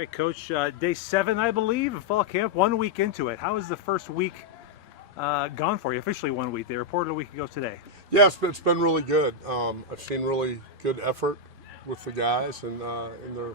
right, Coach. Day 7, I believe, of fall camp. 1 week into it. How has the first week gone for you? Officially 1 week. They reported a week ago today. Yeah, it's been really good. I've seen really good effort with the guys, and in their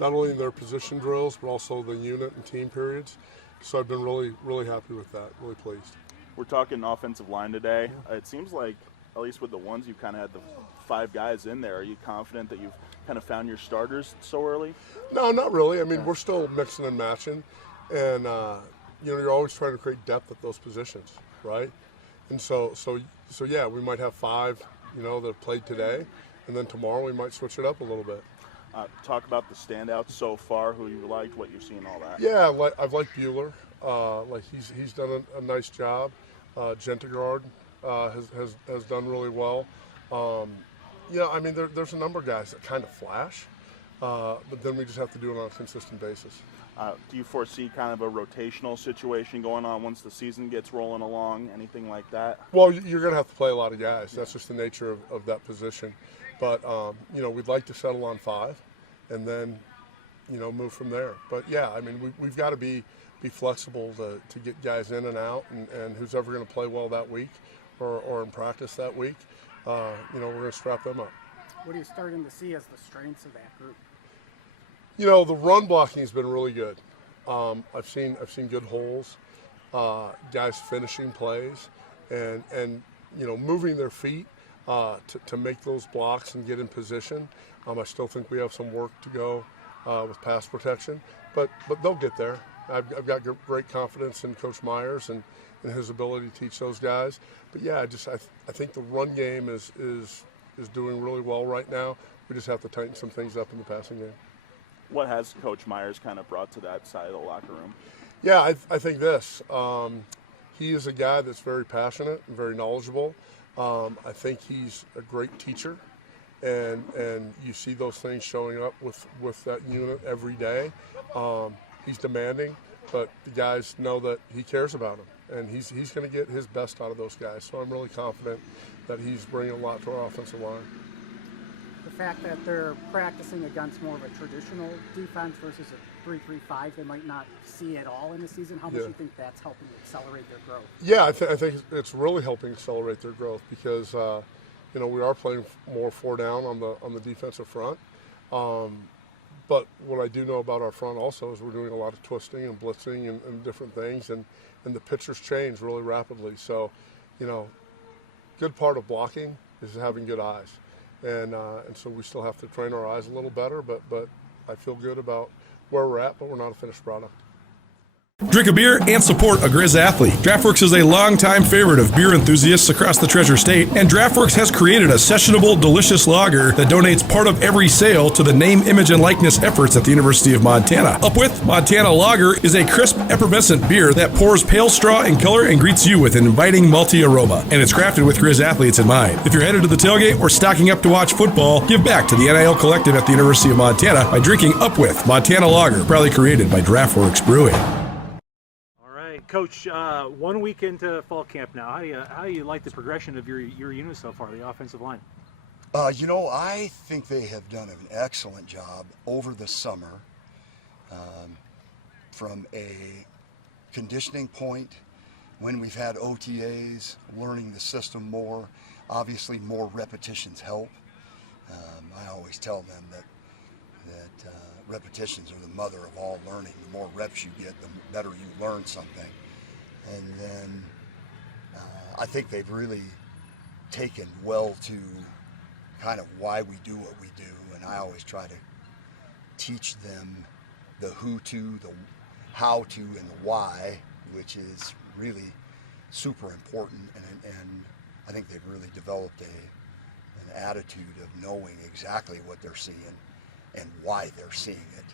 not only in their position drills, but also the unit and team periods. So I've been really happy with that. Really pleased. We're talking offensive line today. It seems like, at least with the ones, you've kind of had the 5 guys in there. Are you confident that you've kind of found your starters so early? No, not really. I mean, we're still mixing and matching, and you're always trying to create depth at those positions, right? And so yeah, we might have 5, that played today, and then tomorrow we might switch it up a little bit. Talk about the standouts so far, who you liked, what you've seen, all that. Yeah, I've liked Buehler. He's done a nice job. Gentegard has done really well. I mean, there's a number of guys that kind of flash, but then we just have to do it on a consistent basis. Do you foresee kind of a rotational situation going on once the season gets rolling along, anything like that? Well, you're going to have to play a lot of guys. That's just the nature of that position. But, we'd like to settle on 5 and then, move from there. But, yeah, I mean, we've got to be flexible to get guys in and out, and who's ever going to play well that week or in practice that week, we're going to strap them up. What are you starting to see as the strengths of that group? The run blocking has been really good. I've seen good holes, guys finishing plays, and moving their feet to make those blocks and get in position. I still think we have some work to go with pass protection, but they'll get there. I've got great confidence in Coach Myers and his ability to teach those guys. But yeah, I think the run game is doing really well right now. We just have to tighten some things up in the passing game. What has Coach Myers kind of brought to that side of the locker room? Yeah, I think this. He is a guy that's very passionate and very knowledgeable. I think he's a great teacher, and you see those things showing up with that unit every day. He's demanding, but the guys know that he cares about them, and he's going to get his best out of those guys. So I'm really confident that he's bringing a lot to our offensive line. The fact that they're practicing against more of a traditional defense versus a 3-3-5 they might not see at all in the season, how much do you think that's helping accelerate their growth? Yeah, I think it's really helping accelerate their growth because we are playing more 4 down on the defensive front. But what I do know about our front also is we're doing a lot of twisting and blitzing and different things, and the pitchers change really rapidly. So, good part of blocking is having good eyes. And so we still have to train our eyes a little better, but I feel good about where we're at, but we're not a finished product. Drink a beer and support a Griz athlete. DraftWorks is a longtime favorite of beer enthusiasts across the Treasure State, and DraftWorks has created a sessionable, delicious lager that donates part of every sale to the name, image, and likeness efforts at the University of Montana. Up with Montana Lager is a crisp, effervescent beer that pours pale straw in color and greets you with an inviting malty aroma. And it's crafted with Griz athletes in mind. If you're headed to the tailgate or stocking up to watch football, give back to the NIL Collective at the University of Montana by drinking Up with Montana Lager, proudly created by DraftWorks Brewing. Coach, 1 week into fall camp now. How do you like the progression of your unit so far, the offensive line? I think they have done an excellent job over the summer from a conditioning point, when we've had OTAs, learning the system more. Obviously, more repetitions help. I always tell them that repetitions are the mother of all learning. The more reps you get, the better you learn something. And then I think they've really taken well to kind of why we do what we do. And I always try to teach them the who to, the how to, and the why, which is really super important. And I think they've really developed an attitude of knowing exactly what they're seeing and why they're seeing it.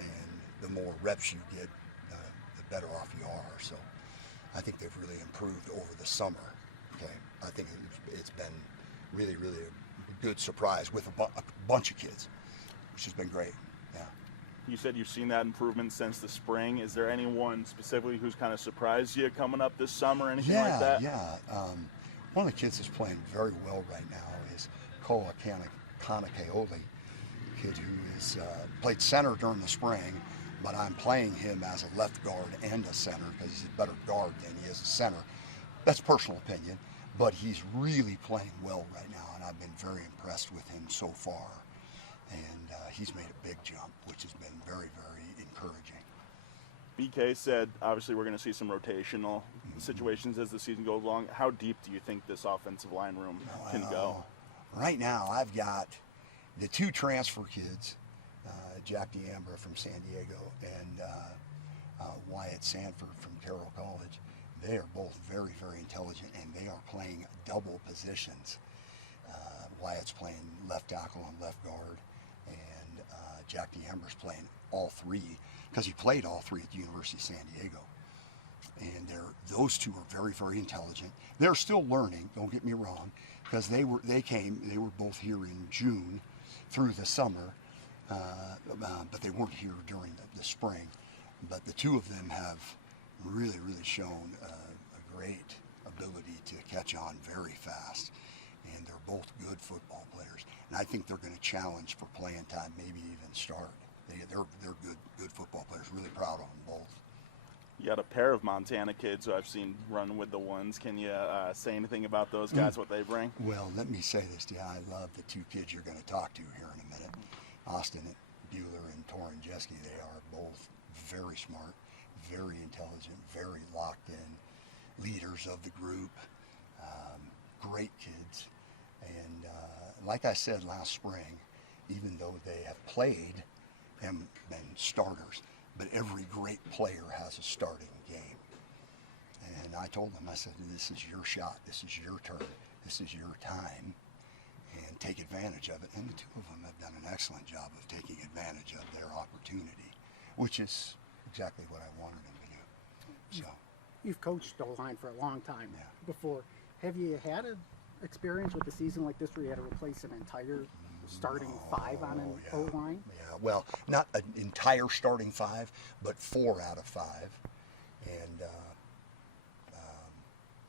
And the more reps you get, the better off you are. So I think they've really improved over the summer. Okay, I think it's been really, really a good surprise with a bunch of kids, which has been great. Yeah. You said you've seen that improvement since the spring. Is there anyone specifically who's kind of surprised you coming up this summer or anything like that? Yeah. One of the kids that's playing very well right now is Koa Kanakaoli. kid who is played center during the spring, but I'm playing him as a left guard and a center because he's a better guard than he is a center. That's personal opinion, but he's really playing well right now, and I've been very impressed with him so far. And he's made a big jump, which has been very, very encouraging. BK said, obviously, we're going to see some rotational situations as the season goes along. How deep do you think this offensive line room can go? Right now, I've got the 2 transfer kids, Jack DeAmber from San Diego and Wyatt Sanford from Carroll College. They are both very, very intelligent, and they are playing double positions. Wyatt's playing left tackle and left guard, and Jack DeAmber's playing all 3 because he played all 3 at the University of San Diego. And those 2 are very, very intelligent. They're still learning, don't get me wrong, because they were both here in June through the summer, but they weren't here during the spring. But the 2 of them have really, really shown a great ability to catch on very fast. And they're both good football players. And I think they're going to challenge for playing time, maybe even start. They're good football players. Really proud of them both. You got a pair of Montana kids who I've seen run with the ones. Can you say anything about those guys, what they bring? Well, let me say this to you. I love the 2 kids you're going to talk to here in a minute. Austin Buehler and Torin Jeske. They are both very smart, very intelligent, very locked in leaders of the group. Great kids. And like I said last spring, even though they have played and been starters, but every great player has a starting game. And I told them, I said, this is your shot, this is your turn, this is your time, and take advantage of it. And the 2 of them have done an excellent job of taking advantage of their opportunity, which is exactly what I wanted them to do. So, You've coached O-line for a long time Yeah. before. Have you had an experience with a season like this where you had to replace an entire starting 5 on an O-line? Yeah, well, not an entire starting 5, but 4 out of 5. And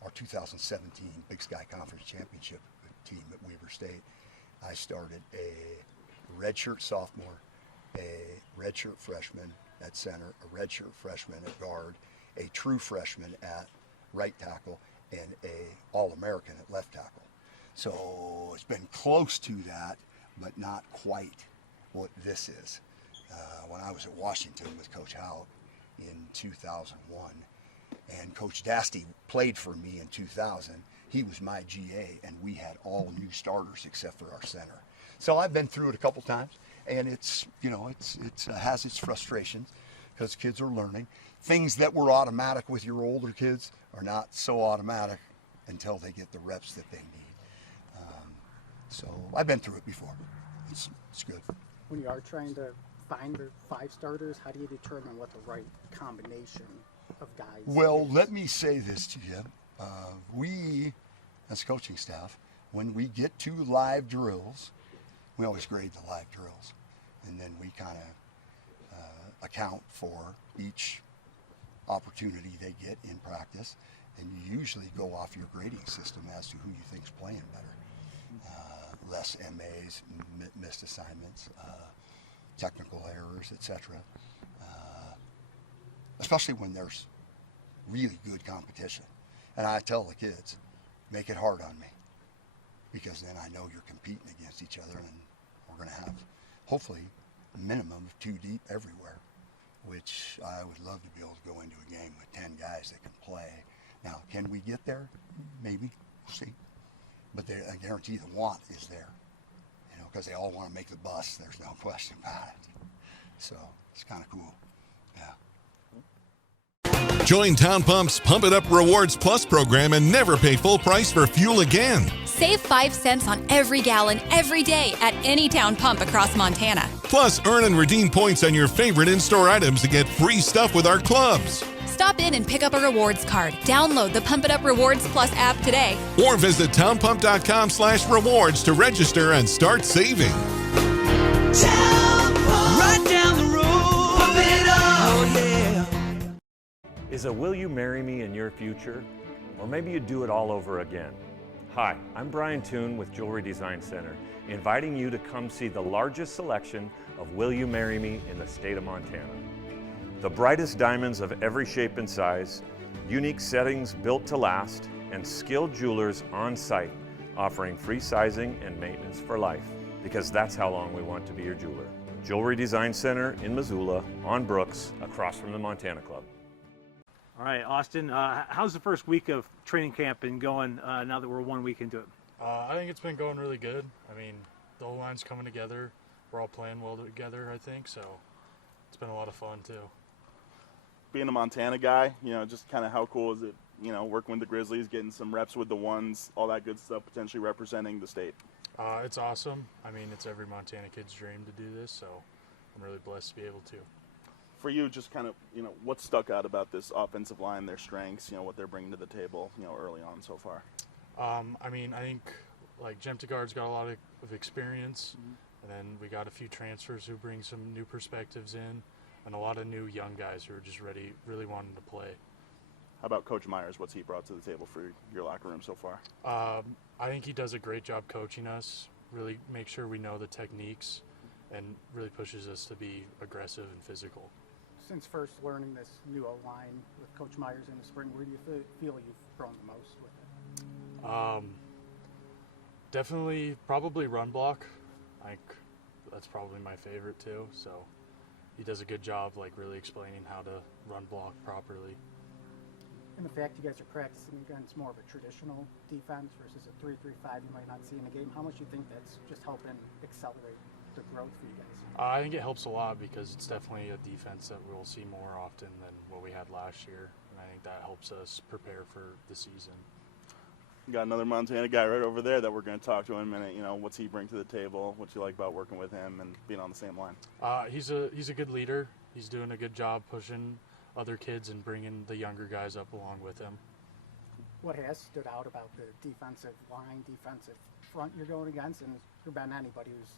our 2017 Big Sky Conference Championship team at Weber State, I started a redshirt sophomore, a redshirt freshman at center, a redshirt freshman at guard, a true freshman at right tackle, and a All-American at left tackle. So it's been close to that, but not quite what this is. When I was at Washington with Coach Howe in 2001, and Coach Dasty played for me in 2000, he was my GA, and we had all new starters except for our center. So I've been through it a couple times, and it's has its frustrations because kids are learning. Things that were automatic with your older kids are not so automatic until they get the reps that they need. So I've been through it before. It's good. When you are trying to find the 5 starters, how do you determine what the right combination of guys Well, is? let me say this to you. We, as coaching staff, when we get to live drills, we always grade the live drills. And then we kind of account for each opportunity they get in practice. And you usually go off your grading system as to who you think's playing better. Less MAs, missed assignments, technical errors, etc. Especially when there's really good competition. And I tell the kids, make it hard on me, because then I know you're competing against each other, and we're going to have, hopefully, a minimum of 2 deep everywhere, which I would love to be able to go into a game with 10 guys that can play. Now, can we get there? Maybe. We'll see. But I guarantee the want is there, because they all want to make the bus. There's no question about it. So it's kind of cool. Yeah. Join Town Pump's Pump It Up Rewards Plus program and never pay full price for fuel again. Save 5 cents on every gallon every day at any Town Pump across Montana. Plus, earn and redeem points on your favorite in-store items to get free stuff with our clubs. Stop in and pick up a rewards card. Download the Pump It Up Rewards Plus app today. Or visit townpump.com/rewards to register and start saving. Right down the road, pump it up, oh yeah. Is a will you marry me in your future? Or maybe you do it all over again. Hi, I'm Brian Toon with Jewelry Design Center, inviting you to come see the largest selection of Will You Marry Me in the state of Montana. The brightest diamonds of every shape and size, unique settings built to last, and skilled jewelers on site offering free sizing and maintenance for life, because that's how long we want to be your jeweler. Jewelry Design Center in Missoula, on Brooks, across from the Montana Club. All right, Austin, how's the first week of training camp been going now that we're 1 week into it? I think it's been going really good. I mean, the whole line's coming together. We're all playing well together, I think, so it's been a lot of fun too. Being a Montana guy, just kind of how cool is it, working with the Grizzlies, getting some reps with the ones, all that good stuff, potentially representing the state? It's awesome. I mean, it's every Montana kid's dream to do this, so I'm really blessed to be able to. For you, just kind of, what stuck out about this offensive line, their strengths, what they're bringing to the table, early on so far? I mean, I think like Jemtegard's got a lot of experience, and then we got a few transfers who bring some new perspectives in, and a lot of new young guys who are just really wanting to play. How about Coach Myers? What's he brought to the table for your locker room so far? I think he does a great job coaching us, really make sure we know the techniques, and really pushes us to be aggressive and physical. Since first learning this new O-line with Coach Myers in the spring, where do you feel you've grown the most with it? Definitely, probably run block. I think that's probably my favorite too. So he does a good job, like really explaining how to run block properly. And the fact you guys are practicing against more of a traditional defense versus a 3-3-5 you might not see in the game, how much do you think that's just helping accelerate the growth for you guys? I think it helps a lot because it's definitely a defense that we'll see more often than what we had last year, and I think that helps us prepare for the season. You got another Montana guy right over there that we're going to talk to in a minute. What's he bring to the table? What you like about working with him and being on the same line? He's a good leader. He's doing a good job pushing other kids and bringing the younger guys up along with him. What has stood out about the defensive line, defensive front you're going against, and has there been anybody who's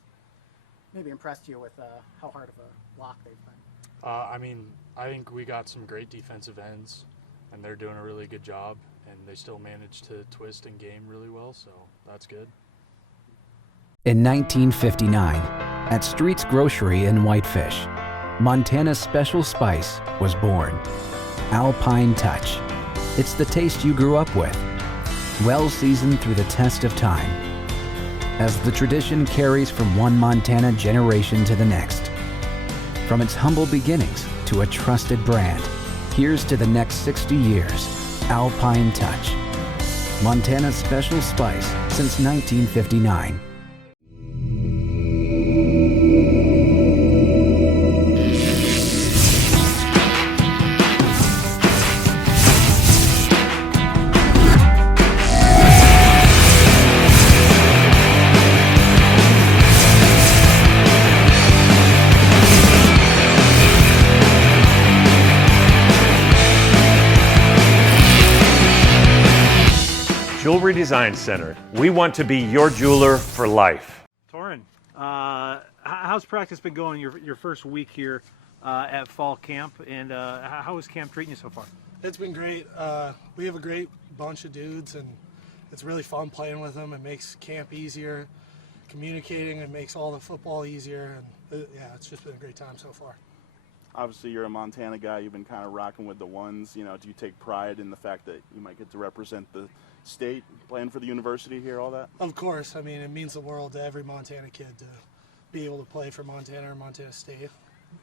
maybe impressed you with how hard of a block they've been? I mean, I think we got some great defensive ends, and they're doing a really good job, and they still manage to twist and game really well, so that's good. In 1959, at Street's Grocery in Whitefish, Montana's special spice was born. Alpine Touch. It's the taste you grew up with, well seasoned through the test of time, as the tradition carries from one Montana generation to the next. From its humble beginnings to a trusted brand, here's to the next 60 years. Alpine Touch. Montana's special spice since 1959. Jewelry Design Center. We want to be your jeweler for life. Torin, how's practice been going your first week here at fall camp, and how is camp treating you so far? It's been great. We have a great bunch of dudes, and it's really fun playing with them. It makes camp easier, communicating, it makes all the football easier, and yeah, it's just been a great time so far. Obviously, you're a Montana guy. You've been kind of rocking with the ones. Do you take pride in the fact that you might get to represent the state, playing for the university here, all that? Of course. I mean, it means the world to every Montana kid to be able to play for Montana or Montana State,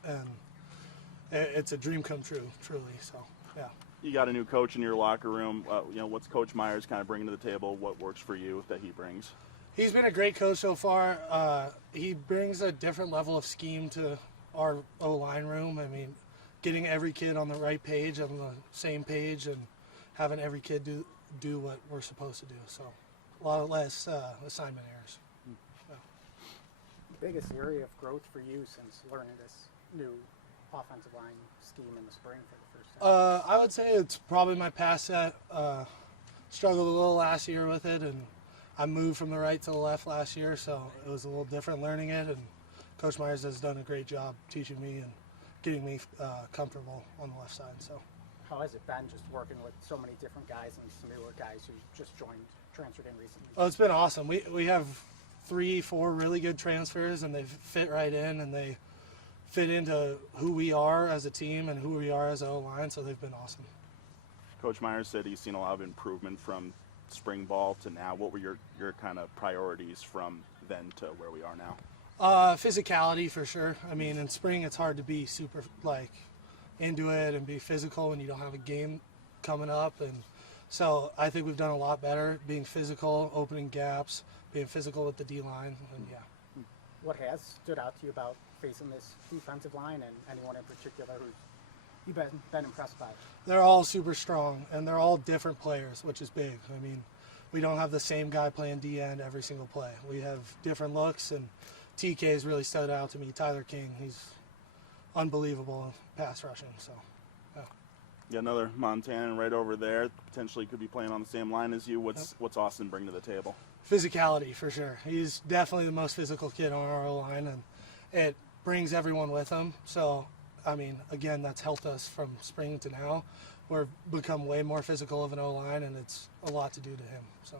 and it's a dream come true, truly. So, yeah. You got a new coach in your locker room. What's Coach Myers kind of bringing to the table? What works for you that he brings? He's been a great coach so far. He brings a different level of scheme to our O-line room. I mean, getting every kid on the right page, on the same page, and having every kid do what we're supposed to do. So a lot less assignment errors. So. Biggest area of growth for you since learning this new offensive line scheme in the spring for the first time? I would say it's probably my pass set. Struggled a little last year with it, and I moved from the right to the left last year, so it was a little different learning it, and Coach Myers has done a great job teaching me and getting me comfortable on the left side. So, how has it been just working with so many different guys and some newer guys who just transferred in recently? Oh, it's been awesome. We have 3-4 really good transfers, and they fit right in, and they fit into who we are as a team and who we are as an O-line, so they've been awesome. Coach Myers said he's seen a lot of improvement from spring ball to now. What were your kind of priorities from then to where we are now? Physicality for sure. I mean, in spring it's hard to be super into it and be physical when you don't have a game coming up, and so I think we've done a lot better being physical, opening gaps, being physical with the D-line, and yeah. What has stood out to you about facing this defensive line, and anyone in particular who you've been impressed by? They're all super strong, and they're all different players, which is big. I mean, we don't have the same guy playing D-end every single play. We have different looks, and TK's really stood out to me. Tyler King, he's unbelievable pass rushing. So, yeah. Yeah, another Montanan right over there. Potentially could be playing on the same line as you. What's Austin bring to the table? Physicality for sure. He's definitely the most physical kid on our O-line, and it brings everyone with him. So, I mean, again, that's helped us from spring to now. We've become way more physical of an O-line, and it's a lot to do to him. So.